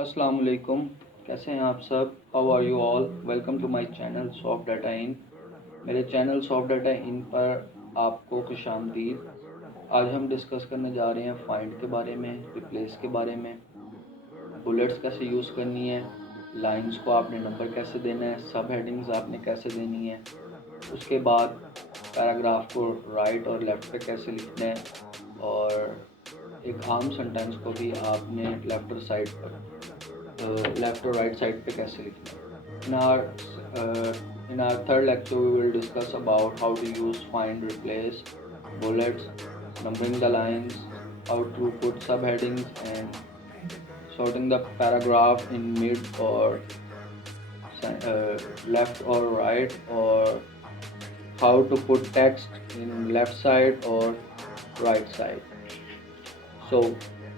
अस्सलाम वालेकुम। कैसे हैं आप सब? How are you all? Welcome to my channel soft data in. मेरे चैनल सॉफ्ट डाटा इन पर आपको खुशामदीद। आज हम डिस्कस करने जा रहे हैं फाइंड के बारे में, रिप्लेस के बारे में, बुलेट्स कैसे यूज़ करनी है, लाइंस को आपने नंबर कैसे देना है, सब हेडिंग्स आपने कैसे देनी है, उसके बाद पैराग्राफ को राइट और लेफ़्ट पे कैसे लिखना है, और एक आम सेंटेंस को भी आपने लेफ़्ट और साइड पर लेफ्ट और राइट साइड पे कैसे लिखना है। In our third lecture we will discuss about how to use find, replace, bullets, numbering the lines, how to put subheadings, and sorting the paragraph in mid or left or right, or how to put text in left side or right side. So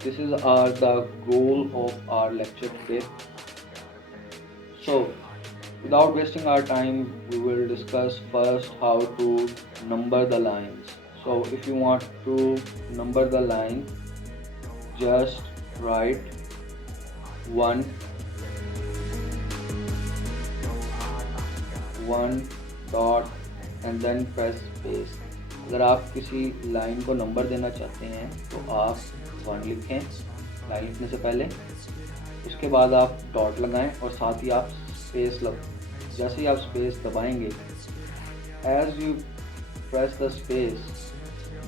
this is the goal of our lecture today. So without wasting our time, we will discuss first how to number the lines. So if you want to number the line, just write 1, 1 dot and then press space. अगर आप किसी लाइन को नंबर देना चाहते हैं तो आप 1 लिखें लाइन लिखने से पहले, उसके बाद आप डॉट लगाएं और साथ ही आप स्पेस जैसे ही आप स्पेस दबाएंगे, as you press the space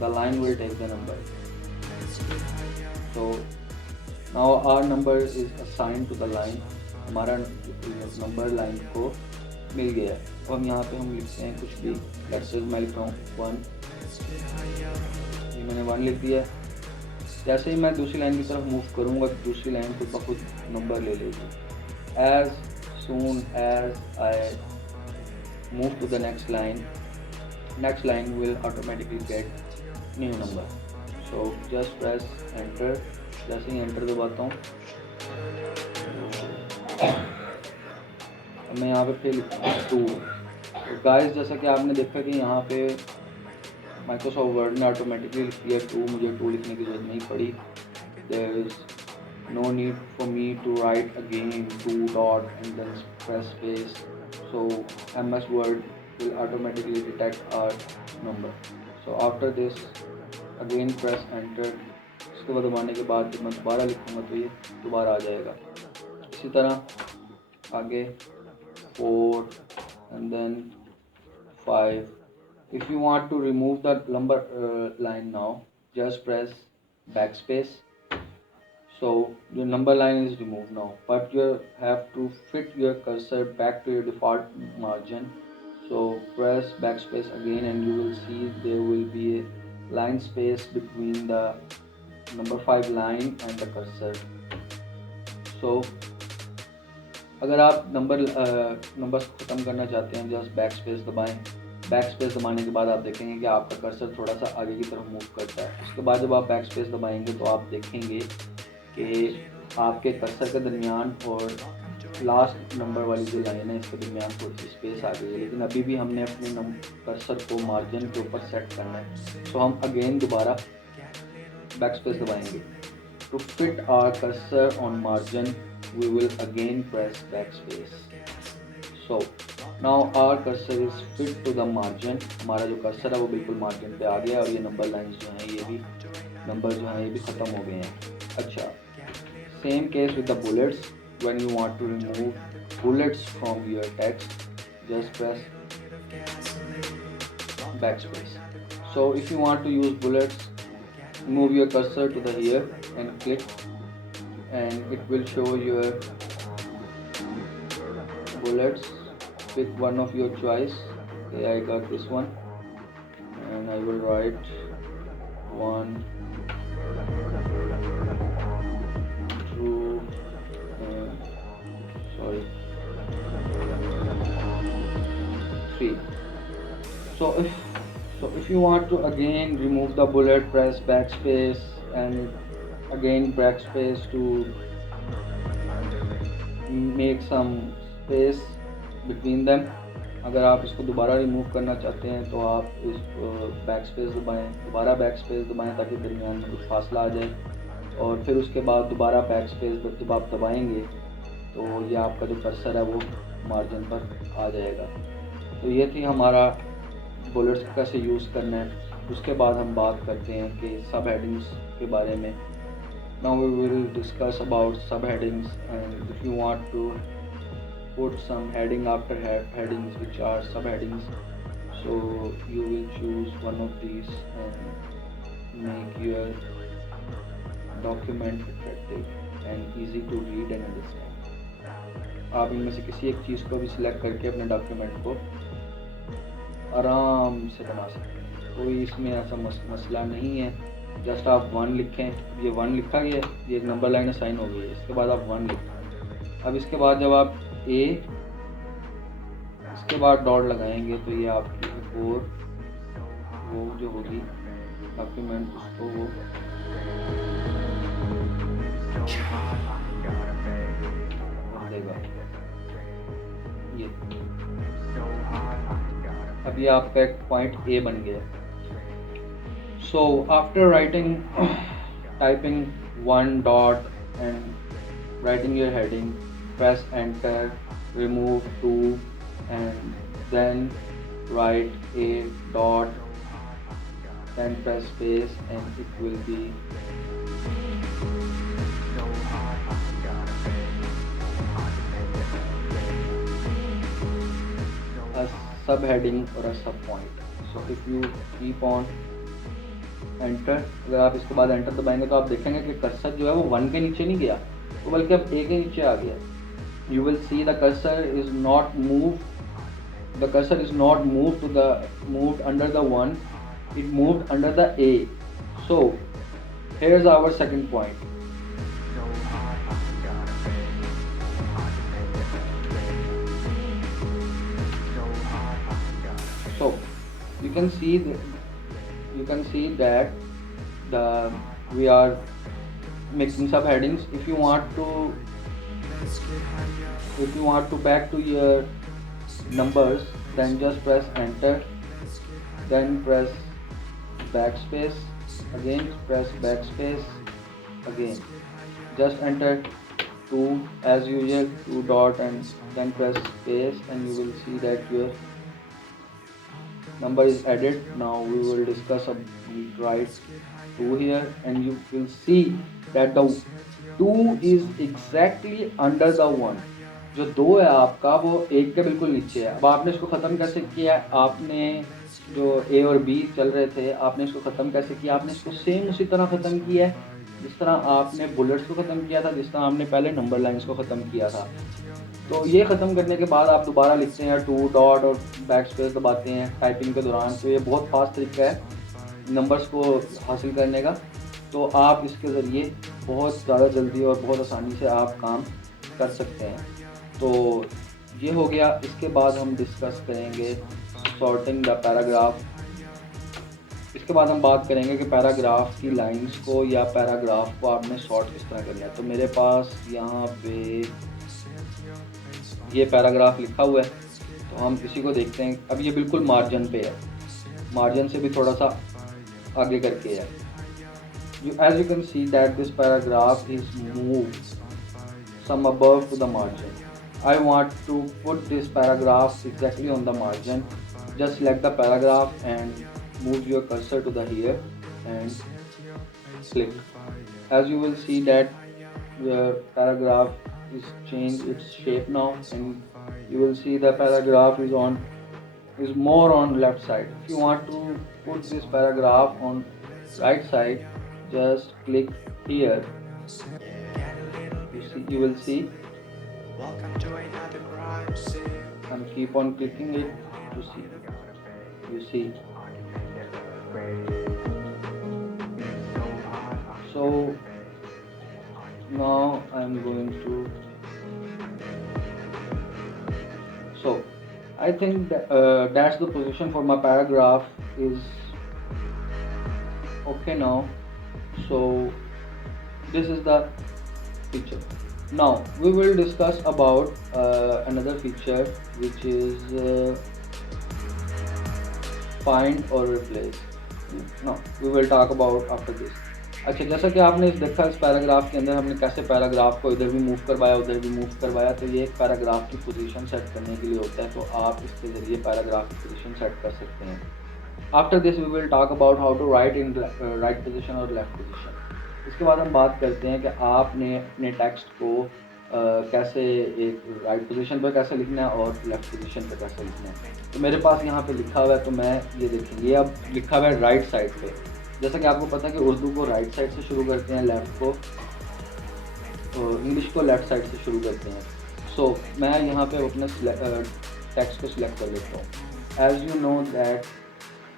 the line will take the number. So now our number is assign to the line. हमारा नंबर लाइन को मिल गया है. तो हम यहाँ पे हम लिखते हैं कुछ भी. लेट्स से मैं लिख रहा हूँ 1. ये मैंने 1 लिख दिया है. जैसे ही मैं दूसरी लाइन की तरफ मूव करूँगा तो दूसरी लाइन खुद ब खुद नंबर ले लेगी. As soon as I move to the next line will automatically get new number. So just press enter. जैसे ही enter दबाता हूँ मैं यहाँ पे फिर 2. तो गाइस जैसा कि आपने देखा कि यहाँ पे माइक्रोसॉफ्ट वर्ड ने ऑटोमेटिकली लिख दिया 2. मुझे 2 लिखने की ज़रूरत नहीं पड़ी. There is no need for me to write again 2 dot and then press space. So MS Word will automatically detect our number. So after this again press enter. इसके बाद दबाने के बाद जब मैं दोबारा लिखूँगा तो ये दोबारा आ जाएगा. इसी तरह आगे 4 and then 5. If you want to remove the number line now, just press backspace. So your number line is removed now, but you have to fit your cursor back to your default margin. So press backspace again and you will see there will be a line space between the number 5 line and the cursor. So अगर आप नंबर्स को ख़त्म करना चाहते हैं, just backspace दबाएं. बैकस्पेस दबाने के बाद आप देखेंगे कि आपका कर्सर थोड़ा सा आगे की तरफ मूव करता है. उसके बाद जब आप बैकस्पेस दबाएंगे तो आप देखेंगे कि आपके कर्सर के दरमियान और लास्ट नंबर वाली जो लाइन है इसके दरमियान थोड़ी सी स्पेस आ गई है. लेकिन अभी भी हमने अपने कर्सर को मार्जिन के ऊपर सेट करना है. तो हम अगेन दोबारा बैकस्पेस दबाएंगे. To fit our cursor on margin we will again press backspace. So now our cursor is fit to the margin. हमारा जो कर्सर है वो बिल्कुल मार्जिन पे आ गया और ये नंबर लाइंस जो हैं ये भी नंबर जो हैं ये भी ख़त्म हो गए हैं. अच्छा, same case with the bullets. when you want to remove bullets from your text, just press backspace. So if you want to use bullets, move your cursor to the here and click, and it will show your bullets. Pick one of your choice. Okay, I got this one and I will write 1, 2, sorry, 3. So if you want to again remove the bullet, press backspace and again backspace to make some space between them. अगर आप इसको दोबारा रिमूव करना चाहते हैं तो आप इस बैकस्पेस दबाएं, दोबारा बैकस्पेस दबाएं ताकि दरमियान में कुछ फासला आ जाए. और फिर उसके बाद दोबारा बैक स्पेस जब आप दबाएंगे तो ये आपका जो कर्सर है वो मार्जिन पर आ जाएगा। तो ये थी हमारा बुलेट्स को कैसे यूज़ करना है। उसके बाद हम बात करते हैं कि सब हेडिंग्स के बारे में। Now we will discuss about सब headings, and if you want to put some heading after headings which are subheadings, so you will choose one of these and make your document attractive and easy to read and understand। आप इनमें से किसी एक चीज़ को भी सिलेक्ट करके अपने डॉक्यूमेंट को आराम से बना सकते हैं, कोई इसमें ऐसा मसला नहीं है। जस्ट आप 1 लिखें, ये 1 लिखा गया, ये एक नंबर लाइन असाइन हो गई है, इसके बाद आप 1 लिखें। अब इसके बाद जब आप इसके बाद डॉट लगाएंगे तो ये आपकी एक और वो जो होगी डॉक्यूमेंट उसको वो कर देगा। ये अब ये आपका एक पॉइंट ए बन गया। So after writing typing 1 dot and writing your heading, press enter, remove 2 and then write a dot, then press space and it will be a subheading or a sub point। So if you keep on enter, अगर आप इसके बाद एंटर दबाएंगे तो आप देखेंगे कि कर्सर जो है वो 1 के नीचे नहीं गया, तो बल्कि अब ए के नीचे आ गया। You will see the cursor is not moved. The cursor is not moved under the 1. It moved under the A. So here's our second point. So you can see that we are making subheadings. If you want to back to your numbers, then just press enter, then press backspace, again press backspace, again just enter 2 as usual, 2 dot and then press space, and you will see that your number is added. Now we will discuss write 2 here, and you will see that the 2 is exactly under the 1। जो 2 है आपका वो 1 के बिल्कुल नीचे है। अब आपने इसको ख़त्म कैसे किया है, आपने जो A और B चल रहे थे, आपने इसको ख़त्म कैसे किया, आपने इसको सेम उसी तरह ख़त्म किया है जिस तरह आपने बुलेट्स को ख़त्म किया था, जिस तरह आपने पहले नंबर लाइन्स को ख़त्म किया था। तो ये ख़त्म करने के बाद आप दोबारा लिखते हैं 2 डॉट और बैक स्पेस दबाते हैं टाइपिंग के दौरान। तो ये बहुत फास्ट तरीका है नंबर्स को हासिल करने का। तो आप इसके ज़रिए बहुत ज़्यादा जल्दी और बहुत आसानी से आप काम कर सकते हैं। तो ये हो गया। इसके बाद हम डिस्कस करेंगे सॉर्टिंग द पैराग्राफ। इसके बाद हम बात करेंगे कि पैराग्राफ की लाइंस को या पैराग्राफ को आपने सॉर्ट किस तरह करना है। तो मेरे पास यहाँ पे ये पैराग्राफ लिखा हुआ है, तो हम इसी को देखते हैं। अब ये बिल्कुल मार्जिन पे है, मार्जिन से भी थोड़ा सा आगे करके है। As you can see that this paragraph is moved some above to the margin. I want to put this paragraph exactly on the margin. Just select the paragraph and move your cursor to the here and click. As you will see that the paragraph is changed its shape now, and you will see the paragraph is more on left side. If you want to put this paragraph on right side, just click here. You will see, and keep on clicking it to see. You see. So now I'm going to. So I think that's the position for my paragraph is okay now. So this is the feature. Now we will discuss about another feature, which is find or replace. Now we will talk about after this. अच्छा, जैसा कि आपने इस देखा इस पैराग्राफ के अंदर हमने कैसे पैराग्राफ को इधर भी मूव करवाया उधर भी मूव करवाया, तो ये एक पैराग्राफ की पोजीशन सेट करने के लिए होता है, तो आप इसके ज़रिए पैराग्राफ की पोजीशन सेट कर सकते हैं। After this we will talk about how to write in right position और लेफ्ट पोजीशन। इसके बाद हम बात करते हैं कि आपने अपने टेक्स्ट को कैसे एक राइट पोजीशन पर कैसे लिखना है और लेफ्ट पोजीशन पर कैसे लिखना है। तो मेरे पास यहाँ पे लिखा हुआ है, तो मैं ये देखिए ये अब लिखा हुआ है राइट साइड पे। जैसा कि आपको पता है कि उर्दू को राइट साइड से शुरू करते हैं, लेफ़्ट को इंग्लिश को लेफ़्ट साइड से शुरू करते हैं। सो मैं यहाँ पे अपने टेक्स्ट को सिलेक्ट कर लेता हूँ। As you know that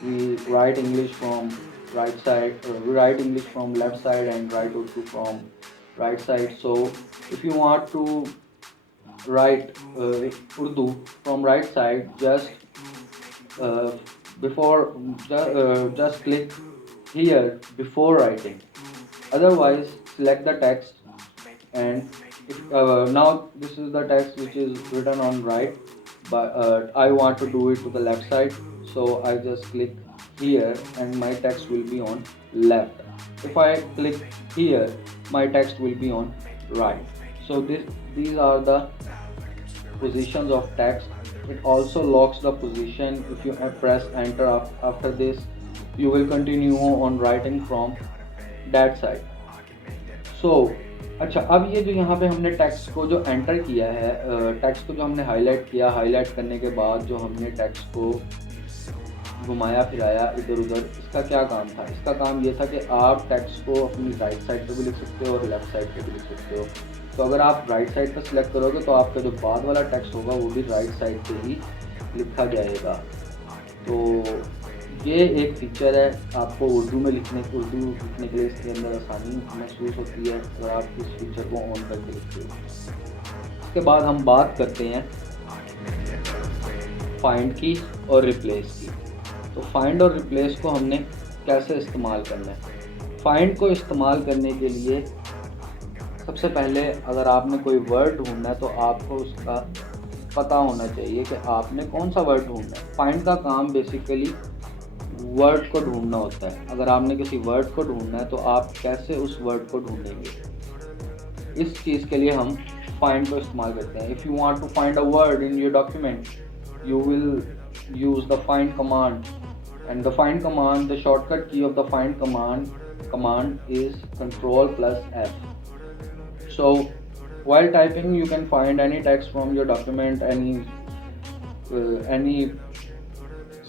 we write English from right side, we write English from left side and write Urdu from right side. So if you want to write Urdu from right side, uh, before just click here before writing. Otherwise, select the text and if, now this is the text which is written on right, but I want to do it to the left side, so I just click here and my text will be on left. If I click here, my text will be on right. So these are the positions of text. It also locks the position. If you press enter after this, you will continue on writing from that side. So अच्छा, अब ये जो यहाँ पे हमने टेक्स्ट को जो एंटर किया है, टेक्स्ट को जो हमने हाईलाइट किया, हाईलाइट करने के बाद जो हमने टेक्स्ट को घुमाया फिराया इधर उधर, इसका क्या काम था? इसका काम ये था कि आप टेक्स्ट को अपनी राइट साइड पे भी लिख सकते हो और लेफ़्ट साइड पे भी लिख सकते हो। तो अगर आप राइट साइड पर सिलेक्ट करोगे तो आपका जो बाद वाला टेक्स्ट होगा वो भी राइट साइड पे ही लिखा जाएगा। तो ये एक फीचर है, आपको उर्दू लिखने के लिए इसके अंदर आसानी महसूस होती है अगर आप इस फीचर को ऑन करके लिखते हो। इसके बाद हम बात करते हैं फाइंड की और रिप्लेस की। तो फाइंड और रिप्लेस को हमने कैसे इस्तेमाल करना है? फाइंड को इस्तेमाल करने के लिए सबसे पहले अगर आपने कोई वर्ड ढूंढना है तो आपको उसका पता होना चाहिए कि आपने कौन सा वर्ड ढूंढना है। फाइंड का काम बेसिकली वर्ड को ढूंढना होता है। अगर आपने किसी वर्ड को ढूंढना है तो आप कैसे उस वर्ड को ढूंढेंगे, इस चीज़ के लिए हम फाइंड को इस्तेमाल करते हैं। If you want to find a word in your document, you will use the find command, and the find command, the shortcut key of the find command is control plus F. So while typing you can find any text from your document, any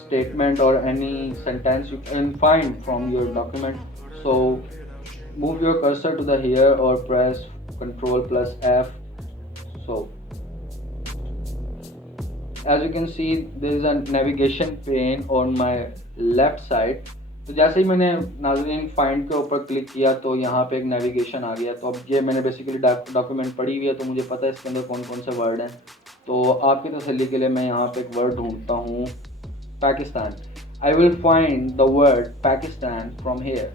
statement or any sentence you can find from your document. So move your cursor to the here or press control plus F. So as you can see there is a navigation pane on my left side. तो जैसे ही मैंने नाज़रीन फाइंड के ऊपर क्लिक किया तो यहाँ पे एक नेविगेशन आ गया। तो अब ये मैंने बेसिकली डॉक्यूमेंट पढ़ी हुई है तो मुझे पता है इसके अंदर कौन कौन से वर्ड हैं। तो आपकी तसल्ली के लिए मैं यहाँ पे एक वर्ड ढूंढता हूँ, Pakistan. I will find the word Pakistan from here.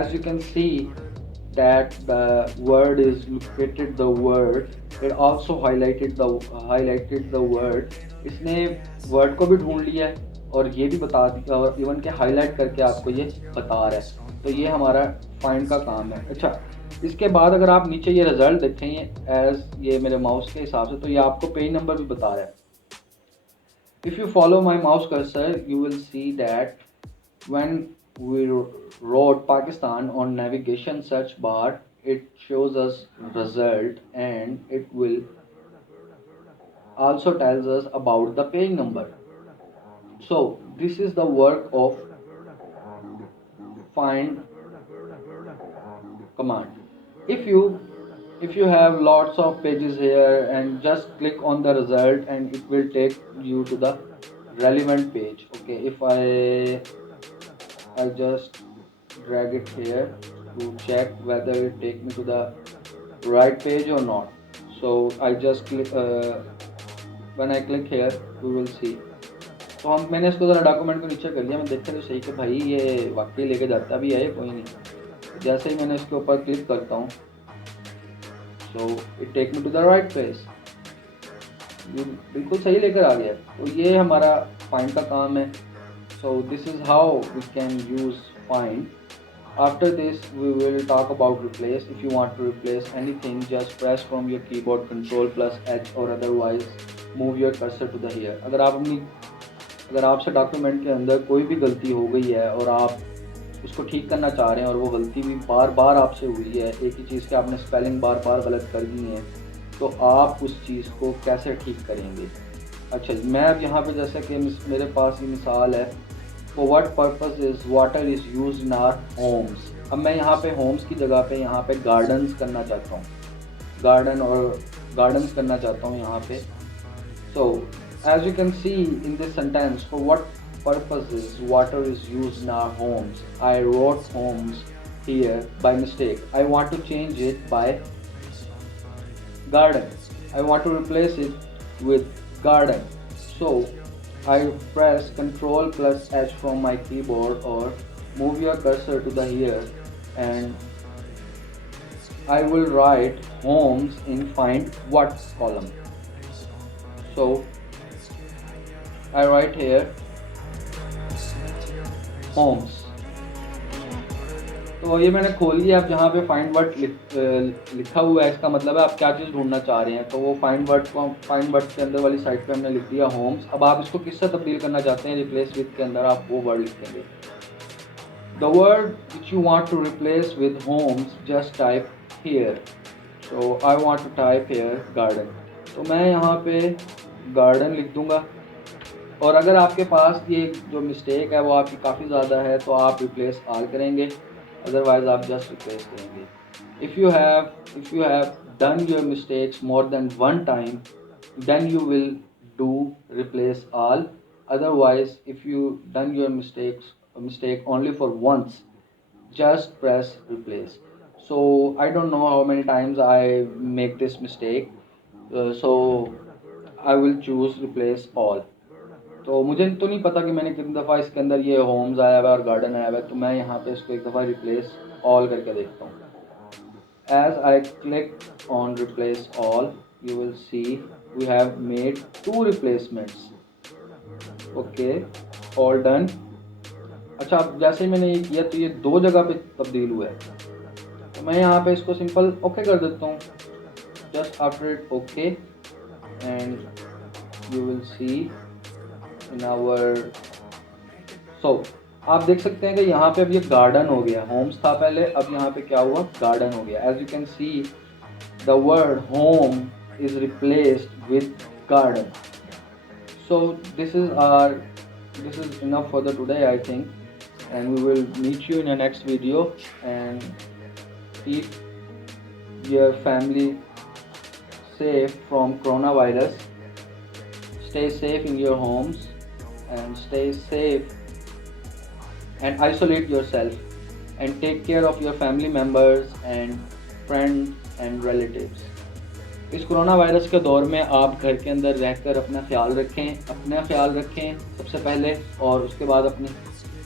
As you can see that the word is located the word, it also highlighted the word. इसने word को भी ढूंढ लिया है और ये भी बता दिया और इवन के हाईलाइट करके आपको ये बता रहा है। तो ये हमारा फाइंड का काम है। अच्छा, इसके बाद अगर आप नीचे ये रिजल्ट देखें एज ये मेरे माउस के हिसाब से, तो ये आपको पेज नंबर भी बता रहा है। If you follow my mouse cursor you will see that when we wrote Pakistan on navigation search bar, it shows us result and it will also tells us about the page number. So this is the work of find command. If you have lots of pages here and just click on the result and it will take you to the relevant page. Okay, if I just drag it here to check whether it take me to the right page or not. So I just click when I click here we will see. तो मैंने इसको ज़रा डॉक्यूमेंट को नीचे कर लिया, मैं देखा तो सही कि भाई ये वाकई लेके जाता भी है कोई नहीं। जैसे ही मैंने इसके ऊपर क्लिक करता हूँ so it take me to the right page, बिल्कुल सही लेकर आ गया। तो ये हमारा फाइंड का काम है। So this is how we can use find. After this we will talk about replace. If you want to replace anything, just press from your keyboard Ctrl plus H or otherwise move your cursor to the here. अगर आपसे डॉक्यूमेंट के अंदर कोई भी गलती हो गई है और आप उसको ठीक करना चाह रहे हैं और वो गलती भी बार बार आपसे हुई है, एक ही चीज़ के आपने स्पेलिंग बार बार गलत कर दी है, तो आप उस चीज़ को कैसे ठीक करेंगे। अच्छा जी, मैं अब यहाँ पे जैसे कि मेरे पास ये मिसाल है, for what purpose is water is use in our homes. अब मैं यहाँ पे होम्स की जगह पे यहाँ पे गार्डन्स करना चाहता हूँ, गार्डन्स करना चाहता हूँ यहाँ पे। So as you can see in this sentence, for what purpose is water is used in our homes. I wrote homes here by mistake. I want to change it by garden. I want to replace it with garden. So I press Ctrl plus H from my keyboard or move your cursor to the here, and I will write homes in find what column. So I write here homes. तो ये मैंने खोल लिया। अब जहाँ पे find word लिखा हुआ है, इसका मतलब है आप क्या चीज़ ढूंढना चाह रहे हैं। तो वो फाइंड वर्ड के अंदर वाली साइड पे हमने लिख दिया होम्स। अब आप इसको किससे तब्दील करना चाहते हैं, रिप्लेस विद के अंदर आप वो वर्ड लिखेंगे। The word which you want to replace with homes, just type here. So I want to type here garden. तो मैं यहाँ पे गार्डन लिख दूँगा। और अगर आपके पास ये जो मिस्टेक है वो आपकी काफ़ी ज़्यादा है तो आप रिप्लेस ऑल करेंगे, अदरवाइज आप जस्ट रिप्लेस करेंगे। If you have done your mistakes more than one time, then you will do replace all. Otherwise if you done your mistake only for once, just press replace. So I don't know how many times I make this mistake, so I will choose replace all. तो मुझे तो नहीं पता कि मैंने कितनी दफ़ा इसके अंदर ये होम्स आया हुआ है और गार्डन आया हुआ है, तो मैं यहाँ पे इसको एक दफ़ा रिप्लेस ऑल करके देखता हूँ। As I click on replace all, you will see we have made 2 replacements. Okay, all done. अच्छा, अब जैसे ही मैंने ये किया तो ये 2 जगह पे तब्दील हुआ है, तो मैं यहाँ पे इसको सिंपल ओके कर देता हूँ। Just after it okay, and you will see in hour. So आप देख सकते हैं कि यहाँ पे अब ये गार्डन हो गया। होम्स था पहले, अब यहाँ पे क्या हुआ, गार्डन हो गया। As you can see the word home is replaced with garden. So this is enough for the today I think, and we will meet you in a next video, and keep your family safe from coronavirus. Stay safe in your homes and stay safe and isolate yourself and take care of your family members and friends and relatives. इस corona virus के दौर में आप घर के अंदर रहकर अपना ख्याल रखें सबसे पहले, और उसके बाद अपनी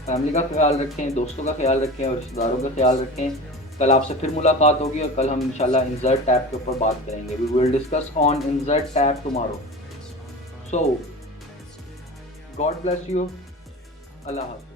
फैमिली का ख्याल रखें, दोस्तों का ख्याल रखें और रिश्तेदारों का ख्याल रखें। कल आपसे फिर मुलाकात होगी और कल हम इंशाल्लाह इंसर्ट टैब के ऊपर बात करेंगे। We will discuss on insert tab tomorrow. So God bless you. Allah हाफ़िज़।